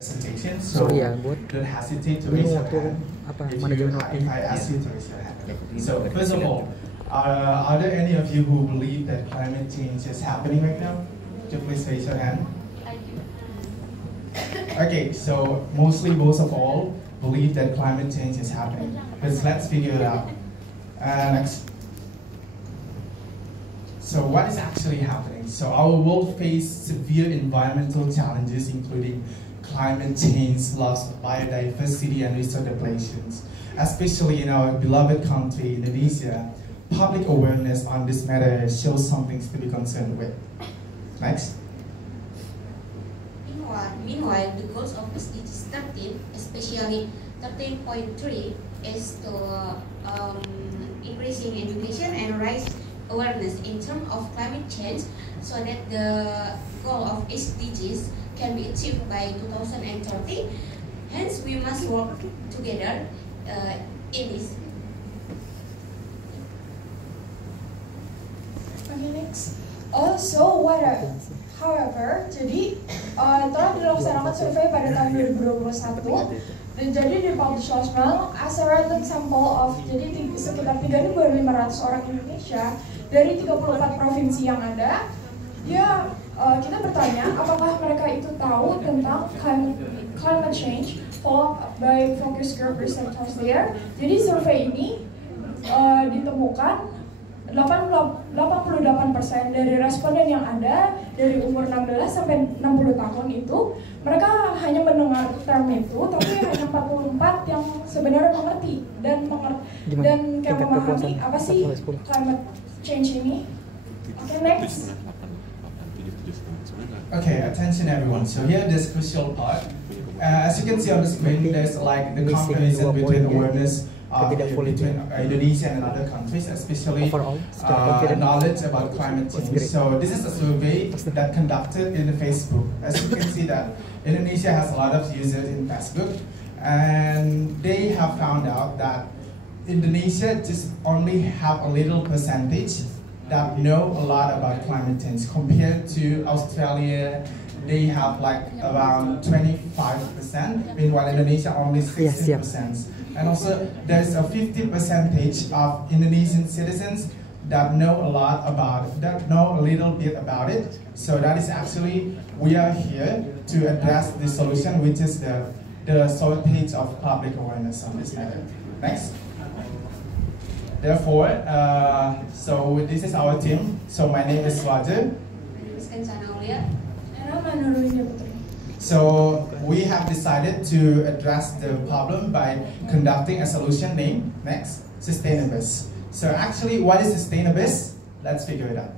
presentation, so don't hesitate to raise your hand if I ask you to raise your hand. So first of all, are there any of you who believe that climate change is happening right now? Could you please raise your hand? I do. Okay, so mostly most of all believe that climate change is happening. But let's figure it out. Next. So what is actually happening? So our world faces severe environmental challenges, including climate change, loss of biodiversity, and resource depletions. Especially in our beloved country, Indonesia, public awareness on this matter shows some things to be concerned with. Next. Meanwhile, the goals of SDGs 13, especially 13.3, is to increasing education and raise awareness in terms of climate change, so that the goal of SDGs can be achieved by 2030. Hence, we must work together in this. Okay, next. Also, however, jadi telah dilaksanakan survei pada tahun 2021 dan jadi dipublish last month as a random sample of sekitar 3.500 orang Indonesia dari 34 provinsi yang ada. Kita bertanya apakah mereka itu tahu tentang climate change, followed by focus group researchers there. Jadi survei ini ditemukan 88% dari responden yang ada dari umur 16 sampai 60 tahun itu mereka hanya mendengar term itu, tapi hanya 44 yang sebenarnya mengerti dan kayak memahami apa sih climate change ini. Okay, next. Okay, attention everyone. So here this crucial part. As you can see on the screen, there's like the comparison between awareness between Indonesia and other countries, especially knowledge about climate change. So this is a survey that conducted in the Facebook. As you can see that Indonesia has a lot of users in Facebook, and they have found out that Indonesia just only have a little percentage that know a lot about climate change compared to Australia. They have like around 25%, meanwhile Indonesia only 16%. And also there's a 50% of Indonesian citizens that know a little bit about it. So that is actually, we are here to address the solution, which is the shortage of public awareness on this matter. Next. Therefore, so this is our team. So my name is Roger. So we have decided to address the problem by conducting a solution named, next, Sustainabus. So actually, what is Sustainabus? Let's figure it out.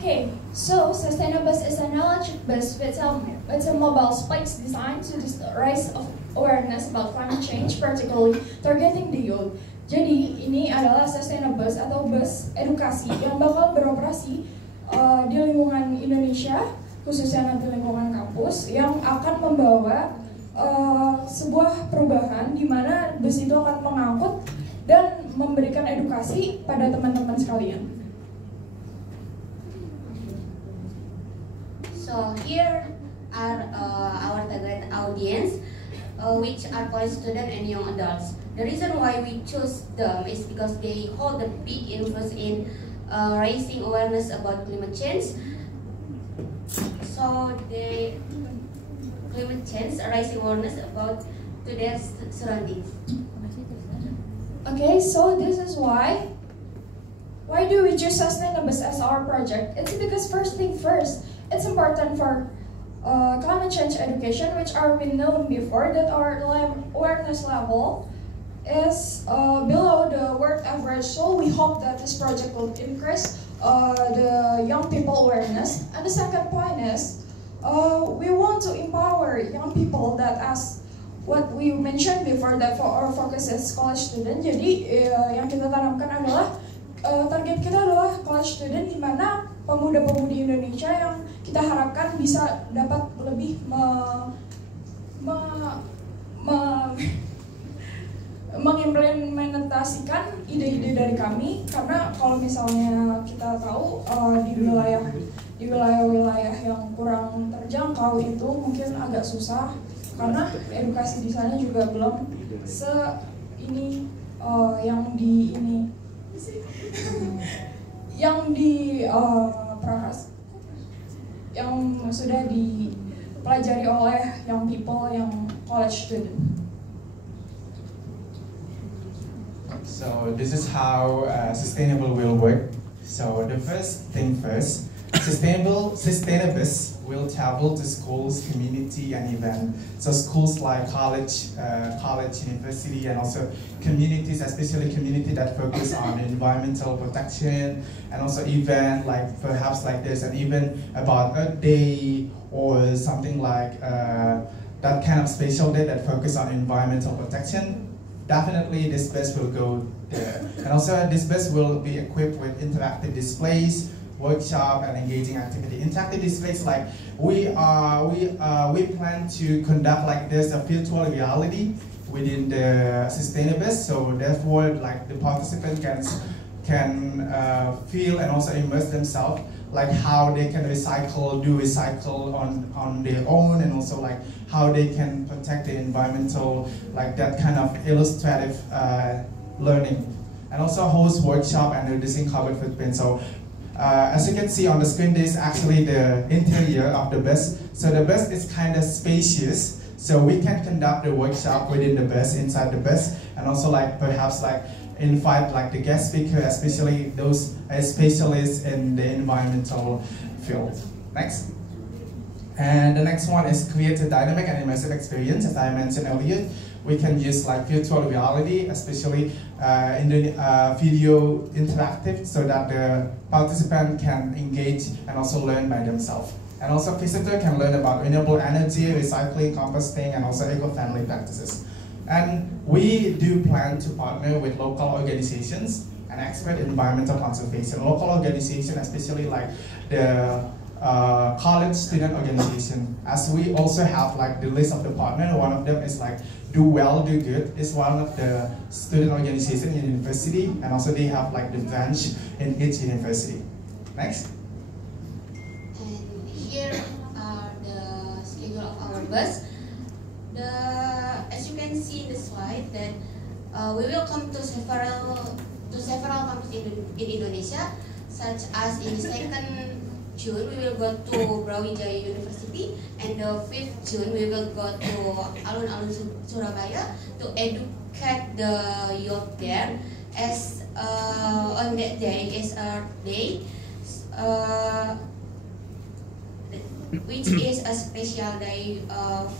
Okay, so Sustainabus is an electric bus with a mobile spikes designed to raise awareness about climate change, particularly targeting the youth. Jadi ini adalah Sustainabus atau bus edukasi yang bakal beroperasi di lingkungan Indonesia, khususnya nanti lingkungan kampus, yang akan membawa sebuah perubahan di mana bus itu akan mengangkut dan memberikan edukasi pada teman-teman sekalian. So here are our target audience, which are college students and young adults. The reason why we choose them is because they hold a big influence in raising awareness about climate change. So the climate change raising awareness about to their surroundings. Okay, so this is why do we choose Sustainabus as our project? It's because first thing first, it's important for climate change education, which are we known before that our awareness level is below the world average. So we hope that this project will increase the young people awareness. And the second point is we want to empower young people that, as what we mentioned before, that for our focus is college student. Jadi yang kita tanamkan adalah target kita adalah college student, di mana pemuda-pemudi Indonesia yang kita harapkan bisa dapat lebih mengimplementasikan ide-ide dari kami, karena kalau misalnya kita tahu di di wilayah-wilayah yang kurang terjangkau itu mungkin agak susah karena edukasi di sana juga belum ini yang di Prakas yang sudah dipelajari oleh young people, yang college student. So this is how sustainable will work. So the first thing first, sustainabilists will travel to schools, community, and event. So schools like college, university, and also communities, especially community that focus on environmental protection, and also event like perhaps like there's an event about Earth Day or something like that kind of special day that focus on environmental protection. Definitely this bus will go there. And also this bus will be equipped with interactive displays, workshop, and engaging activity. Interactive displays, like we plan to conduct like there's a virtual reality within the Sustainabus, so therefore like the participant can feel and also immerse themselves, like how they can do recycle on their own, and also like how they can protect the environmental, like that kind of illustrative learning. And also host workshop and reducing carbon footprint. So as you can see on the screen, this is actually the interior of the bus. So the bus is kind of spacious, so we can conduct the workshop within the bus, inside the bus, and also like perhaps like invite like the guest speaker, especially those specialists in the environmental field. Next. And the next one is create a dynamic and immersive experience. As I mentioned earlier, we can use like virtual reality, especially in the video interactive, so that the participant can engage and also learn by themselves. And also visitor can learn about renewable energy, recycling, composting, and also eco-friendly practices. And we do plan to partner with local organizations and expert in environmental conservation. Local organizations, especially like the college student organization, as we also have like the list of the partner. One of them is like Do Well, Do Good. It's one of the student organization in university, and also they have like the branch in each university. Next. And here are the schedule of our bus. As you can see in the slide, that we will come to several campuses in Indonesia, such as in the 2nd June we will go to Brawijaya University, and the 5th June we will go to Alun-Alun Surabaya to educate the youth there. As on that day is Earth Day, which is a special day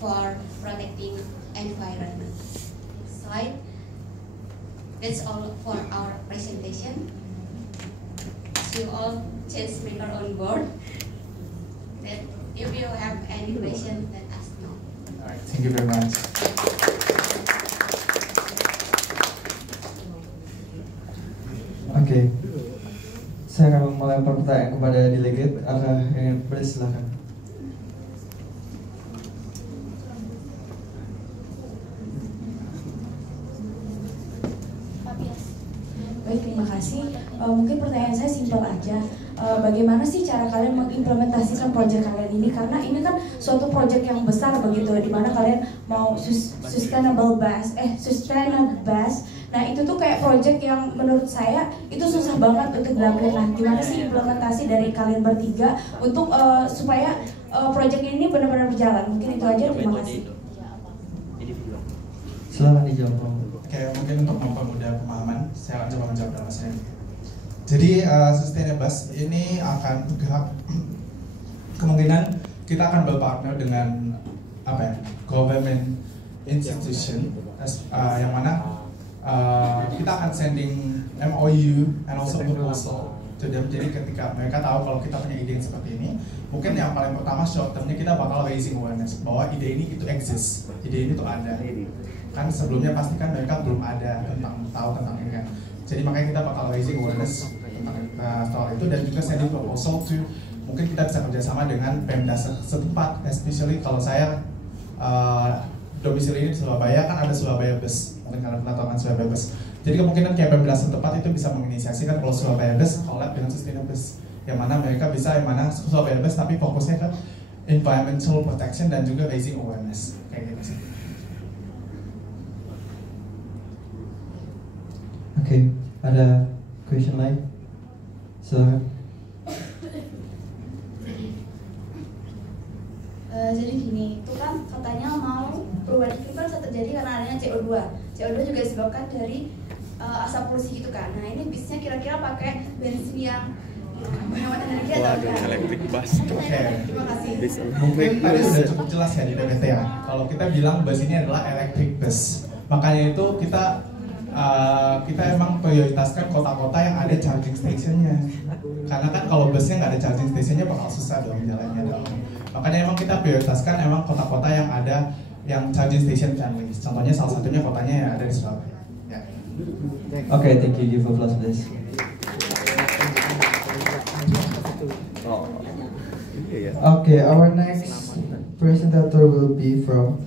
for protecting environment. Slide. That's all for our presentation. You all change maker on board. That if you have any questions, let us know. All right, thank you very much. Oke, saya akan melempar pertanyaan kepada delegate. Ada yang silakan. Baik, terima kasih. Mungkin pertanyaan saya simpel aja. Bagaimana sih cara kalian mengimplementasikan proyek kalian ini? Karena ini kan suatu proyek yang besar begitu, di mana kalian mau sustainable bus. Nah itu tuh kayak proyek yang menurut saya itu susah banget untuk dilakukan. Nah gimana sih implementasi dari kalian bertiga untuk supaya proyek ini benar-benar berjalan? Mungkin itu aja. Terima kasih. Silakan dijawab. Oke, mungkin untuk mempermudah pemahaman, saya akan coba menjawab dalam bahasa Indonesia. Jadi Sustainabus ini akan bergerak, kemungkinan kita akan berpartner dengan government institution, yang mana kita akan sending MOU and also proposal to them. Jadi ketika mereka tahu kalau kita punya ide yang seperti ini, mungkin yang paling pertama short termnya kita bakal raising awareness bahwa ide ini itu exist, ide ini tuh ada. Kan sebelumnya pasti kan mereka belum ada tahu tentang ini kan. Jadi makanya kita bakal raising awareness tentang soal itu, dan juga sending proposal to, mungkin kita bisa kerjasama dengan Pemda setempat, especially kalau saya domisili ini di Surabaya, kan ada Surabaya Bus, mungkin kalian pernah tahu kan Surabaya Bus. Jadi kemungkinan kayak Pemda setempat itu bisa menginisiasikan kalau Surabaya Bus collab dengan Sustainabus. yang mana mereka bisa yang mana Surabaya Bus tapi fokusnya ke environmental protection dan juga raising awareness kayak gitu sih. Oke, ada question lain? Silakan. Jadi gini, itu kan katanya mau perubahan iklim kan bisa terjadi karena adanya CO2. CO2 juga disebabkan dari asap polusi gitu kan. Nah ini bisnya kira-kira pakai bensin yang menghemat energi atau enggak? Electric bus. Oke. Terima kasih. Mungkin tadi sudah cukup jelas ya di PPT ya. Kalau kita bilang bus ini adalah electric bus, makanya itu kita emang prioritaskan kota-kota yang ada charging stationnya. Karena kan kalau busnya nggak ada charging stationnya bakal susah dong jalannya dong. Makanya emang kita prioritaskan emang kota-kota yang ada yang charging station friendly. Contohnya salah satunya kotanya yang ada di Surabaya. Ya. Oke, thank you. Give applause please. Okay, our next presenter will be from